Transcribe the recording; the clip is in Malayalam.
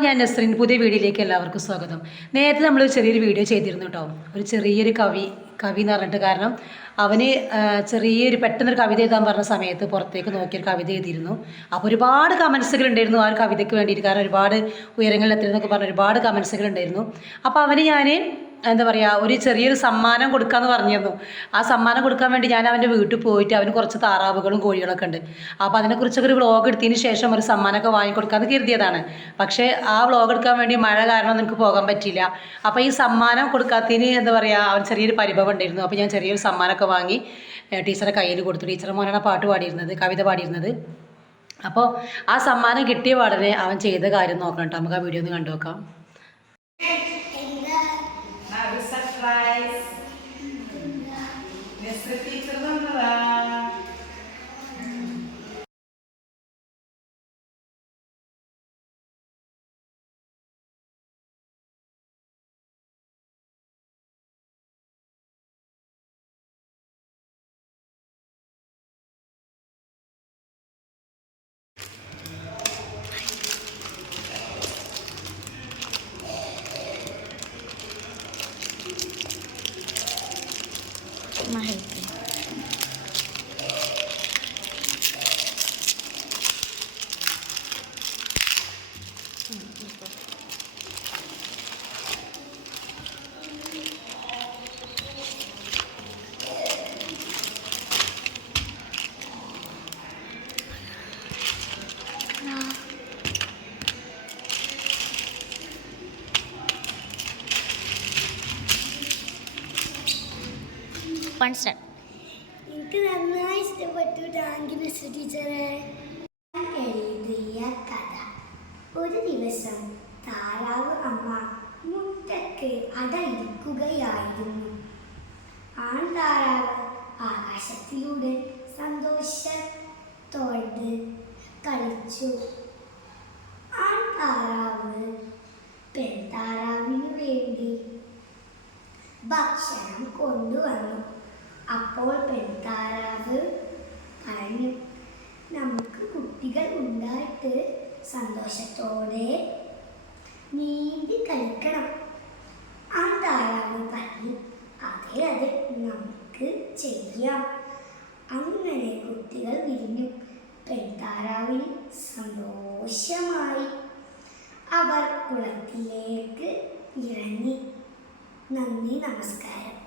ഞാൻ നസ്രീൻ. പുതിയ വീഡിയോയിലേക്ക് എല്ലാവർക്കും സ്വാഗതം. നേരത്തെ നമ്മൾ ചെറിയൊരു വീഡിയോ ചെയ്തിരുന്നു കേട്ടോ. ഒരു ചെറിയൊരു കവി എന്ന് പറഞ്ഞിട്ട്. കാരണം അവന് ചെറിയൊരു പെട്ടെന്നൊരു കവിത എഴുതാൻ പറഞ്ഞ സമയത്ത് പുറത്തേക്ക് നോക്കിയൊരു കവിത എഴുതിയിരുന്നു. അപ്പോൾ ഒരുപാട് കമൻസുകൾ ഉണ്ടായിരുന്നു ആ ഒരു കവിതയ്ക്ക് വേണ്ടിയിട്ട്. കാരണം ഒരുപാട് ഉയരങ്ങളിലെത്തിയെന്നൊക്കെ പറഞ്ഞ് ഒരുപാട് കമൻസുകൾ ഉണ്ടായിരുന്നു. അപ്പോൾ അവന് ഞാൻ എന്താ പറയുക, ഒരു ചെറിയൊരു സമ്മാനം കൊടുക്കാമെന്ന് പറഞ്ഞിരുന്നു. ആ സമ്മാനം കൊടുക്കാൻ വേണ്ടി ഞാൻ അവൻ്റെ വീട്ടിൽ പോയിട്ട് അവന് കുറച്ച് താറാവുകളും കോഴികളൊക്കെ ഉണ്ട്. അപ്പോൾ അതിനെക്കുറിച്ചൊക്കെ ഒരു വ്ളോഗ് എടുത്തതിന് ശേഷം ഒരു സമ്മാനമൊക്കെ വാങ്ങിക്കൊടുക്കാമെന്ന് കരുതിയതാണ്. പക്ഷേ ആ വ്ളോഗ് എടുക്കാൻ വേണ്ടി മഴ കാരണം എനിക്ക് പോകാൻ പറ്റിയില്ല. അപ്പോൾ ഈ സമ്മാനം കൊടുക്കാത്തതിന് എന്താ പറയുക, അവൻ ചെറിയൊരു പരിഭവം ഉണ്ടായിരുന്നു. അപ്പോൾ ഞാൻ ചെറിയൊരു സമ്മാനമൊക്കെ വാങ്ങി ടീച്ചറെ കയ്യിൽ കൊടുത്തു. ടീച്ചറെ മോനാണ് പാട്ട് പാടിയിരുന്നത്, കവിത പാടിയിരുന്നത്. അപ്പോൾ ആ സമ്മാനം കിട്ടിയ പാടനെ അവൻ ചെയ്ത കാര്യം നോക്കണം കേട്ടോ. നമുക്ക് ആ വീഡിയോ ഒന്ന് കണ്ടു നോക്കാം. माहिती എനിക്ക് നന്നായി ഇഷ്ടപ്പെട്ടു. താങ്ക് യു ടീച്ചറെ. എഴുതിയ കഥ. ഒരു ദിവസം താറാവ് അമ്മ മുറ്റത്ത് അടയിരിക്കുകയായിരുന്നു. ആൺതാറാവ് ആകാശത്തിലൂടെ സന്തോഷത്തോട് കളിച്ചു. ആൺതാറാവ് പെൺതാറാവിനു വേണ്ടി ഭക്ഷണം കൊണ്ടുവന്നു. അപ്പോൾ പെൺതാറാവ് പറഞ്ഞു, നമുക്ക് കുട്ടികൾ ഉണ്ടായിട്ട് സന്തോഷത്തോടെ നീന്തി കളിക്കണം. ആ താറാവ് പറഞ്ഞു, അതെ അതെ, നമുക്ക് ചെയ്യാം. അങ്ങനെ കുട്ടികൾ വിരിഞ്ഞു. പെൺതാറാവിന് സന്തോഷമായി. അവർ കുളത്തിലേക്ക് ഇറങ്ങി. നന്ദി, നമസ്കാരം.